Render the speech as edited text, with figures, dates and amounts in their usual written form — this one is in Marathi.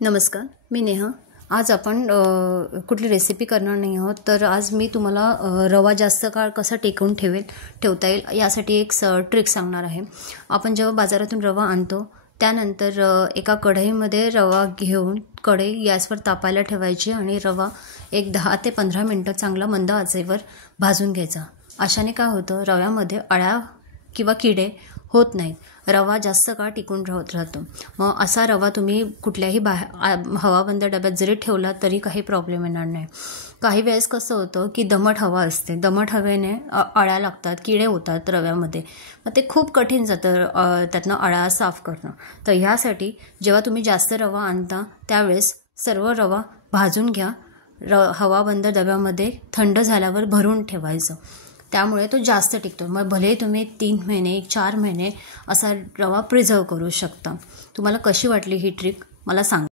नमस्कार, मी नेहा। आज आपण कुठली रेसिपी करणार नाही आहोत, तर आज मी तुम्हाला रवा जास्त काळ कसा टिकवून ठेवता येईल यासाठी एक ट्रिक सांगणार आहे। आपण जेव्हा बाजारातून रवा आणतो त्यानंतर एका कढईमध्ये रवा घेऊन कढई गॅसवर तापायला ठेवायची आणि रवा एक 10 ते 15 मिनिटं चांगला मंद आचेवर भाजून घ्यायचा। अशाने काय होतं, रव्यामध्ये अळ्या किंवा किडे होत नाहीत, रवा जास्त काळ टिकून राहतो। मग असा रवा तुम्ही कुठल्याही हवाबंद डब्यात जरी ठेवला तरी काही प्रॉब्लेम येणार नाही। काही वेळेस कसं होतं की दमट हवा असते, दमट हवेने अळ्या लागतात, किडे होतात रव्यामध्ये, मग ते खूप कठीण जातं त्यातनं अळ्या साफ करणं। तर ह्यासाठी जेव्हा तुम्ही जास्त रवा आणता त्यावेळेस सर्व रवा भाजून घ्या, हवाबंद डब्यामध्ये थंड झाल्यावर भरून ठेवायचं, त्यामुळे तो जास्त टिकतो। मग भले तुम्ही 3 महिने 4 महिने असा रवा प्रिझर्व करू शकता। तुम्हाला कशी वाटली ही ट्रिक मला सांगा।